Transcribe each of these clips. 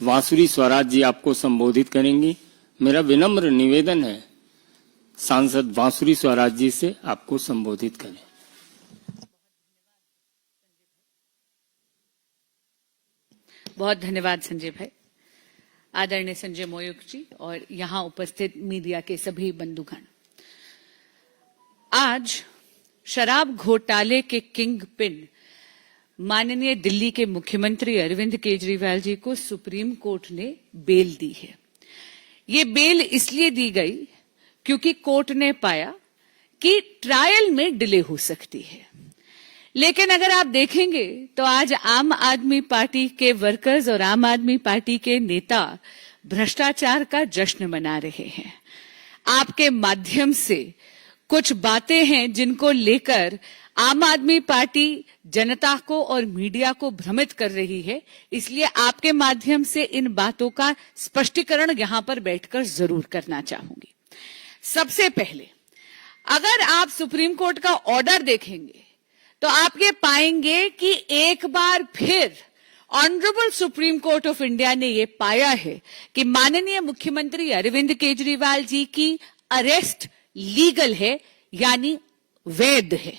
वासुरी स्वराज जी आपको संबोधित करेंगी। मेरा विनम्र निवेदन है सांसद वासुरी स्वराज जी से आपको संबोधित करें। बहुत धन्यवाद संजय भाई। आदरणीय संजय मोयुक जी और यहाँ उपस्थित मीडिया के सभी बंधुगण, आज शराब घोटाले के किंग पिन माननीय दिल्ली के मुख्यमंत्री अरविंद केजरीवाल जी को सुप्रीम कोर्ट ने बेल दी है। ये बेल इसलिए दी गई क्योंकि कोर्ट ने पाया कि ट्रायल में डिले हो सकती है। लेकिन अगर आप देखेंगे तो आज आम आदमी पार्टी के वर्कर्स और आम आदमी पार्टी के नेता भ्रष्टाचार का जश्न मना रहे हैं। आपके माध्यम से कुछ बातें हैं जिनको लेकर आम आदमी पार्टी जनता को और मीडिया को भ्रमित कर रही है, इसलिए आपके माध्यम से इन बातों का स्पष्टीकरण यहां पर बैठकर जरूर करना चाहूंगी। सबसे पहले, अगर आप सुप्रीम कोर्ट का ऑर्डर देखेंगे तो आप ये पाएंगे कि एक बार फिर honourable supreme court of India ने ये पाया है कि माननीय मुख्यमंत्री अरविंद केजरीवाल जी की अरेस्ट लीगल है, यानी वैध है।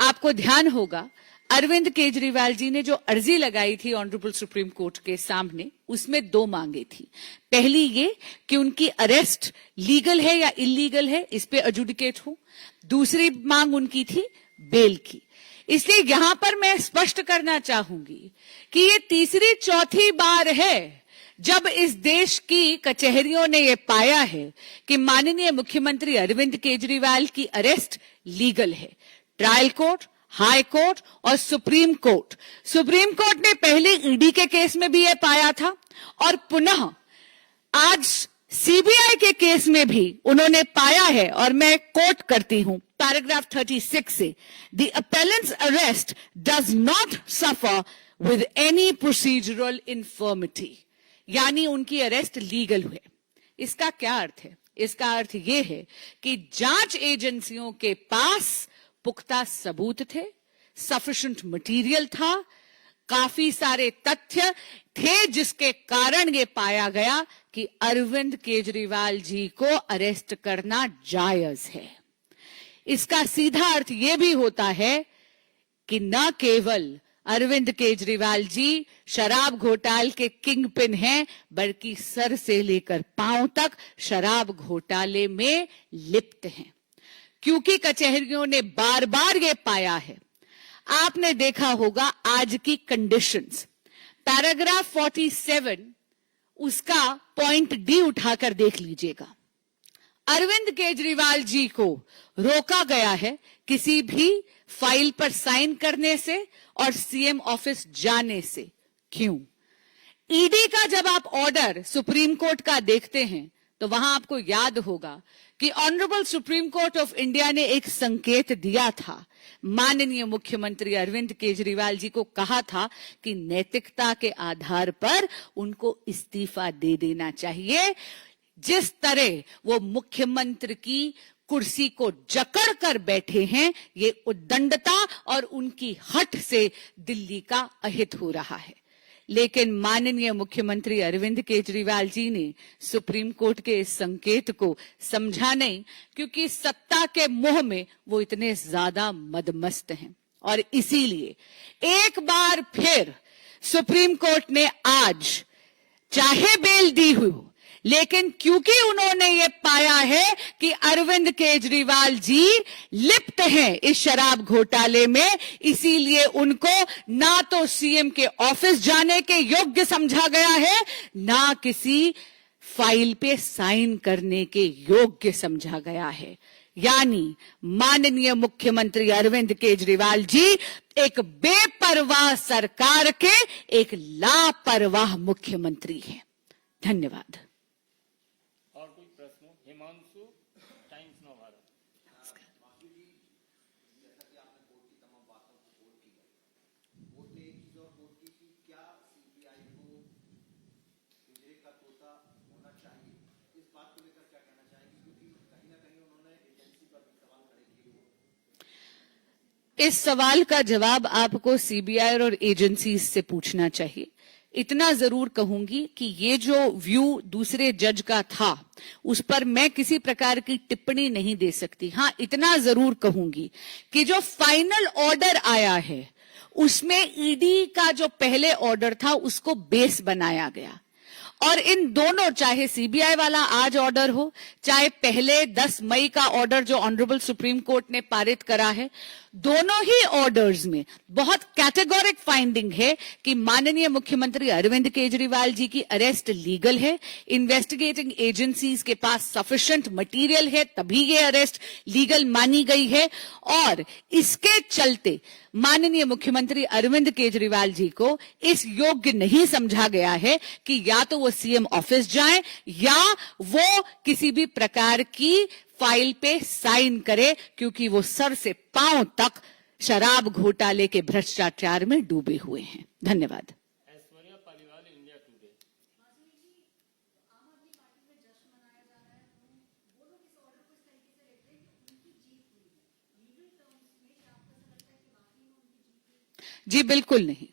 आपको ध्यान होगा अरविंद केजरीवाल जी ने जो अर्जी लगाई थी ऑनरेबल सुप्रीम कोर्ट के सामने, उसमें दो मांगे थी। पहली ये कि उनकी अरेस्ट लीगल है या इलीगल है, इस पे एडजुडिकेट हो। दूसरी मांग उनकी थी बेल की। इसलिए यहां पर मैं स्पष्ट करना चाहूंगी कि ये तीसरी चौथी बार है जब इस देश की कचहरियों ने ये पाया है कि माननीय मुख्यमंत्री अरविंद केजरीवाल की अरेस्ट लीगल है। ट्रायल कोर्ट, हाई कोर्ट और सुप्रीम कोर्ट ने पहले ईडी के केस में भी ये पाया था और पुनः आज सीबीआई के केस में भी उन्होंने पाया है। और मैं कोट करती हूं पैराग्राफ 36 से, the appellant's arrest does not suffer with any procedural infirmity, यानी उनकी अरेस्ट लीगल हुए। इसका क्या अर्थ है? इसका अर्थ यह है कि जांच एजेंसियों के पास पुख्ता सबूत थे, सफिशिएंट मटेरियल था, काफी सारे तथ्य थे जिसके कारण ये पाया गया कि अरविंद केजरीवाल जी को अरेस्ट करना जायज है। इसका सीधा अर्थ यह भी होता है कि न केवल अरविंद केजरीवाल जी शराब घोटाले के किंग पिन हैं, बल्कि सर से लेकर पांव तक शराब घोटाले में लिप्त हैं। क्योंकि कचहरियों ने बार बार ये पाया है। आपने देखा होगा आज की कंडीशंस, पैराग्राफ 47 उसका पॉइंट डी उठाकर देख लीजिएगा। अरविंद केजरीवाल जी को रोका गया है किसी भी फाइल पर साइन करने से और सीएम ऑफिस जाने से। क्यों? ईडी का जब आप ऑर्डर सुप्रीम कोर्ट का देखते हैं तो वहां आपको याद होगा कि honourable supreme court of India ने एक संकेत दिया था। माननीय मुख्यमंत्री अरविंद केजरीवाल जी को कहा था कि नैतिकता के आधार पर उनको इस्तीफा दे देना चाहिए। जिस तरह वो मुख्यमंत्री की कुर्सी को जकड़ कर बैठे हैं, ये उद्दंडता और उनकी हठ से दिल्ली का अहित हो रहा है। लेकिन माननीय मुख्यमंत्री अरविंद केजरीवाल जी ने सुप्रीम कोर्ट के इस संकेत को समझा नहीं, क्योंकि सत्ता के मोह में वो इतने ज्यादा मदमस्त हैं। और इसीलिए एक बार फिर सुप्रीम कोर्ट ने आज चाहे बेल दी हुई, लेकिन क्योंकि उन्होंने ये पाया है कि अरविंद केजरीवाल जी लिप्त हैं इस शराब घोटाले में, इसीलिए उनको ना तो सीएम के ऑफिस जाने के योग्य समझा गया है, ना किसी फाइल पे साइन करने के योग्य समझा गया है। यानी माननीय मुख्यमंत्री अरविंद केजरीवाल जी एक बेपरवाह सरकार के एक लापरवाह मुख्यमंत्री हैं। धन्यवाद। इस सवाल का जवाब आपको सीबीआई और एजेंसीज से पूछना चाहिए, इतना जरूर कहूंगी कि ये जो व्यू दूसरे जज का था उस पर मैं किसी प्रकार की टिप्पणी नहीं दे सकती। हां, इतना जरूर कहूंगी कि जो फाइनल ऑर्डर आया है उसमें ईडी का जो पहले ऑर्डर था उसको बेस बनाया गया, और इन दोनों, चाहे सीबीआई वाला आज ऑर्डर हो, चाहे पहले 10 मई का ऑर्डर जो ऑनरेबल सुप्रीम कोर्ट ने पारित करा है, दोनों ही ऑर्डर्स में बहुत कैटेगोरिक फाइंडिंग है कि माननीय मुख्यमंत्री अरविंद केजरीवाल जी की अरेस्ट लीगल है, इन्वेस्टिगेटिंग एजेंसीज के पास सफिशिएंट मटेरियल है, तभी ये अरेस्ट लीगल मानी गई है। और इसके चलते माननीय मुख्यमंत्री अरविंद केजरीवाल जी को इस योग्य नहीं समझा गया है कि या तो वो सीएम ऑफिस जाएं या वो किसी भी प्रकार की फाइल पे साइन करे, क्योंकि वो सर से पांव तक शराब घोटाले के भ्रष्टाचार में डूबे हुए हैं। धन्यवाद। Aishwarya Paliwal, India today. जी बिल्कुल नहीं।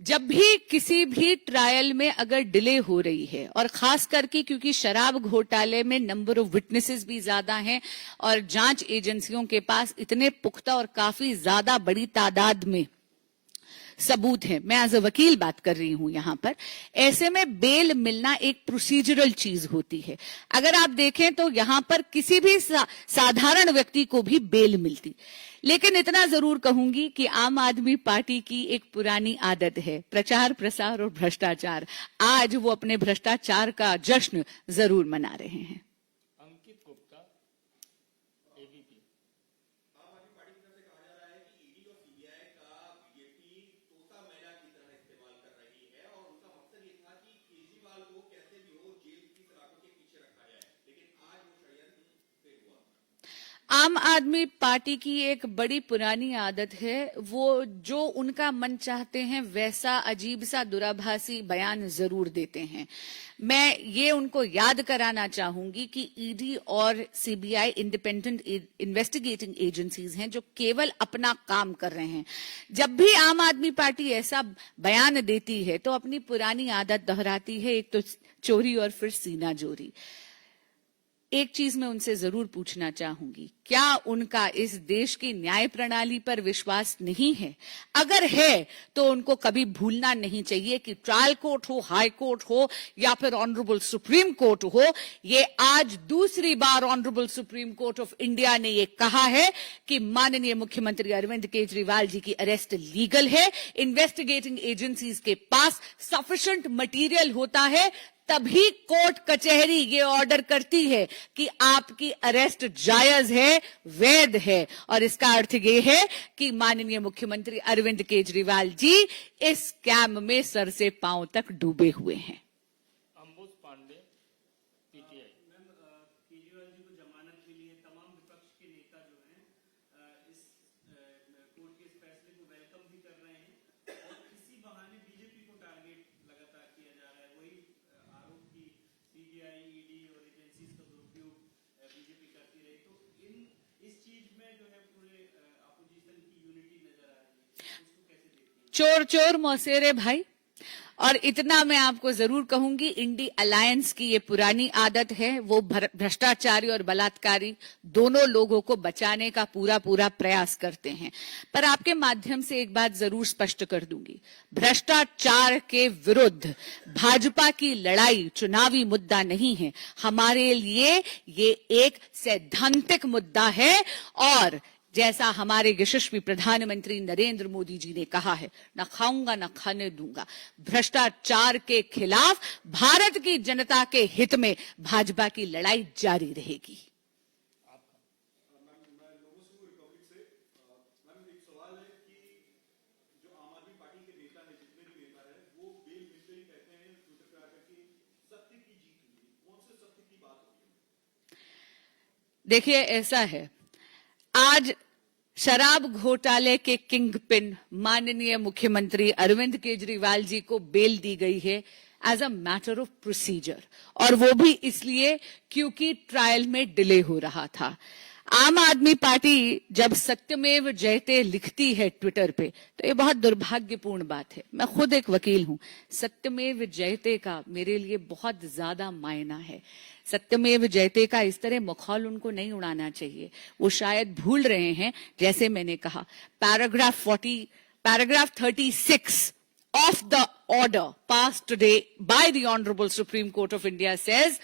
जब भी किसी भी ट्रायल में अगर डिले हो रही है, और खास करके क्योंकि शराब घोटाले में नंबर ऑफ विटनेसेस भी ज्यादा हैं और जांच एजेंसियों के पास इतने पुख्ता और काफी ज्यादा बड़ी तादाद में सबूत है, मैं एज अ वकील बात कर रही हूं यहां पर, ऐसे में बेल मिलना एक प्रोसीजरल चीज होती है। अगर आप देखें तो यहां पर किसी भी साधारण व्यक्ति को भी बेल मिलती, लेकिन इतना जरूर कहूंगी कि आम आदमी पार्टी की एक पुरानी आदत है प्रचार प्रसार और भ्रष्टाचार। आज वो अपने भ्रष्टाचार का जश्न जरूर मना रहे हैं। अंकित गुप्ता, एबीपी। आम आदमी पार्टी की एक बड़ी पुरानी आदत है, वो जो उनका मन चाहते हैं वैसा अजीब सा दुराभासी बयान जरूर देते हैं। मैं ये उनको याद कराना चाहूंगी कि ईडी और सीबीआई इंडिपेंडेंट इन्वेस्टिगेटिंग एजेंसीज हैं जो केवल अपना काम कर रहे हैं। जब भी आम आदमी पार्टी ऐसा बयान देती है तो अपनी पुरानी आदत दोहराती है, एक तो चोरी और फिर सीना जोरी। एक चीज मैं उनसे जरूर पूछना चाहूंगी, क्या उनका इस देश की न्याय प्रणाली पर विश्वास नहीं है? अगर है तो उनको कभी भूलना नहीं चाहिए कि ट्रायल कोर्ट हो, हाई कोर्ट हो या फिर ऑनरेबल सुप्रीम कोर्ट हो, ये आज दूसरी बार honourable supreme court of India ने ये कहा है कि माननीय मुख्यमंत्री अरविंद केजरीवाल जी की अरेस्ट लीगल है, इन्वेस्टिगेटिंग एजेंसीज के पास सफिशिएंट मटेरियल होता है, तभी कोर्ट कचहरी ये ऑर्डर करती है कि आपकी अरेस्ट जायज है, वैध है। और इसका अर्थ ये है कि माननीय मुख्यमंत्री अरविंद केजरीवाल जी इस स्कैम में सर से पांव तक डूबे हुए हैं। अंबुज पांडे, पीटीआई। केजरीवाल जी को जमानत मिली है, तमाम विपक्ष के नेता जो हैं इस कोर्ट के इस फैसले को वेलकम भी कर रहे हैं, और इसी बहाने बीजेपी को टारगेट लगातार किया जा रहा है। वही आरोप की सीबीआई, ईडी और एजेंसीज का दुरुपयोग बीजेपी करती रही। तो इस चीज में जो है पूरे अपोजिशन की यूनिटी नजर आ रही है, उसको कैसे देखते हैं? चोर चोर मौसेरे भाई। और इतना मैं आपको जरूर कहूंगी, इंडी अलायंस की ये पुरानी आदत है, वो भ्रष्टाचारी और बलात्कारी दोनों लोगों को बचाने का पूरा पूरा प्रयास करते हैं। पर आपके माध्यम से एक बात जरूर स्पष्ट कर दूंगी, भ्रष्टाचार के विरुद्ध भाजपा की लड़ाई चुनावी मुद्दा नहीं है, हमारे लिए ये एक सैद्धांतिक मुद्दा है। और जैसा हमारे यशस्वी प्रधानमंत्री नरेंद्र मोदी जी ने कहा है, न खाऊंगा न खाने दूंगा, भ्रष्टाचार के खिलाफ भारत की जनता के हित में भाजपा की लड़ाई जारी रहेगी। देखिए, ऐसा है, आज शराब घोटाले के किंग पिन माननीय मुख्यमंत्री अरविंद केजरीवाल जी को बेल दी गई है as a matter of procedure, और वो भी इसलिए क्योंकि ट्रायल में डिले हो रहा था। आम आदमी पार्टी जब सत्यमेव जयते लिखती है ट्विटर पे तो ये बहुत दुर्भाग्यपूर्ण बात है। मैं खुद एक वकील हूं। सत्यमेव जयते का मेरे लिए बहुत ज्यादा मायना है। सत्यमेव जयते का इस तरह मखौल उनको नहीं उड़ाना चाहिए। वो शायद भूल रहे हैं, जैसे मैंने कहा, paragraph 36 of the order passed today by the Honorable Supreme Court of India says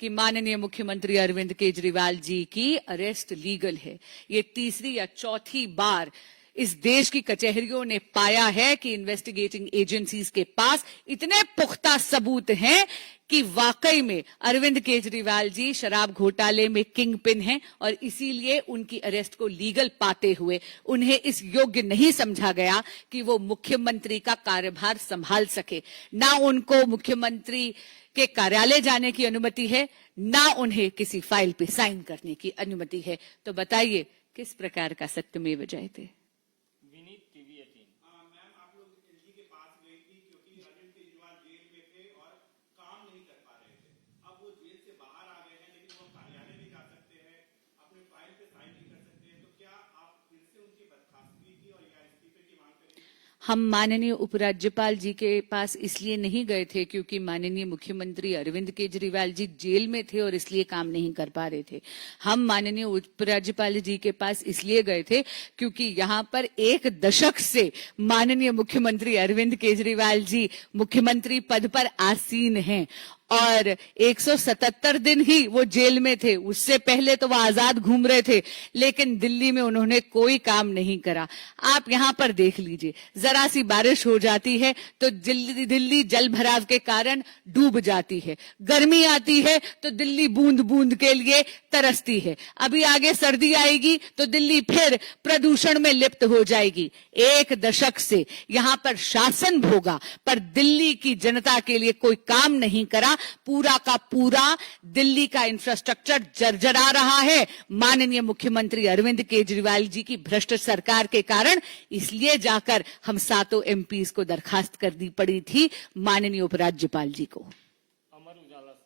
कि माननीय मुख्यमंत्री अरविंद केजरीवाल जी की अरेस्ट लीगल है। ये तीसरी या चौथी बार इस देश की कचहरियों ने पाया है कि इन्वेस्टिगेटिंग एजेंसीज के पास इतने पुख्ता सबूत हैं कि वाकई में अरविंद केजरीवाल जी शराब घोटाले में किंग पिन हैं और इसीलिए उनकी अरेस्ट को लीगल पाते हुए उन्हें इस योग्य नहीं समझा गया कि वो मुख्यमंत्री का कार्यभार संभाल सके। ना उनको मुख्यमंत्री के कार्यालय जाने की अनुमति है, ना उन्हें किसी फाइल पे साइन करने की अनुमति है। तो बताइए किस प्रकार का सत्यमेव जयते। विनीत टीवी 18। मैम, आप लोग एलजी के पास गई थी क्योंकि अरविंद केजरीवाल जेल में थे और काम नहीं कर पा रहे थे। अब वो जेल से बाहर आ गए हैं, लेकिन वो कार्यालय नहीं जा सकते हैं, अपने फाइल पे साइन नहीं कर सकते हैं। तो क्या आप फिर से उनकी बर्खास्तगी की और या इस्तीफे की मांग करेंगे? हम माननीय उपराज्यपाल जी के पास इसलिए नहीं गए थे क्योंकि माननीय मुख्यमंत्री अरविंद केजरीवाल जी जेल में थे और इसलिए काम नहीं कर पा रहे थे। हम माननीय उपराज्यपाल जी के पास इसलिए गए थे क्योंकि यहाँ पर एक दशक से माननीय मुख्यमंत्री अरविंद केजरीवाल जी मुख्यमंत्री पद पर आसीन हैं और 177 दिन ही वो जेल में थे। उससे पहले तो वो आजाद घूम रहे थे, लेकिन दिल्ली में उन्होंने कोई काम नहीं करा। आप यहाँ पर देख लीजिए, जरा सी बारिश हो जाती है तो दिल्ली जल भराव के कारण डूब जाती है। गर्मी आती है तो दिल्ली बूंद बूंद के लिए तरसती है। अभी आगे सर्दी आएगी तो दिल्ली फिर प्रदूषण में लिप्त हो जाएगी। एक दशक से यहाँ पर शासन भोगा पर दिल्ली की जनता के लिए कोई काम नहीं करा। पूरा का पूरा दिल्ली का इंफ्रास्ट्रक्चर जर्जरा रहा है माननीय मुख्यमंत्री अरविंद केजरीवाल जी की भ्रष्ट सरकार के कारण। इसलिए जाकर हम 7 एमपीज को दरखास्त करनी पड़ी थी माननीय उपराज्यपाल जी को। अमर उजाला से।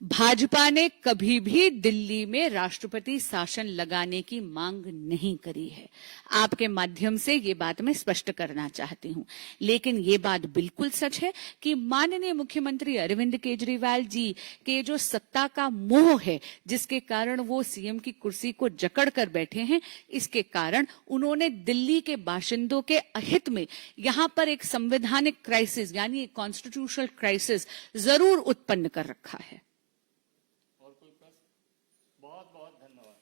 भाजपा ने कभी भी दिल्ली में राष्ट्रपति शासन लगाने की मांग नहीं करी है। आपके माध्यम से ये बात मैं स्पष्ट करना चाहती हूं। लेकिन ये बात बिल्कुल सच है कि माननीय मुख्यमंत्री अरविंद केजरीवाल जी के जो सत्ता का मोह है, जिसके कारण वो सीएम की कुर्सी को जकड़ कर बैठे हैं, इसके कारण उन्होंने दिल्ली के बाशिंदों के अहित में यहां पर एक संवैधानिक क्राइसिस यानी एक कॉन्स्टिट्यूशनल क्राइसिस जरूर उत्पन्न कर रखा है। और कोई प्रश्न? बहुत बहुत धन्यवाद।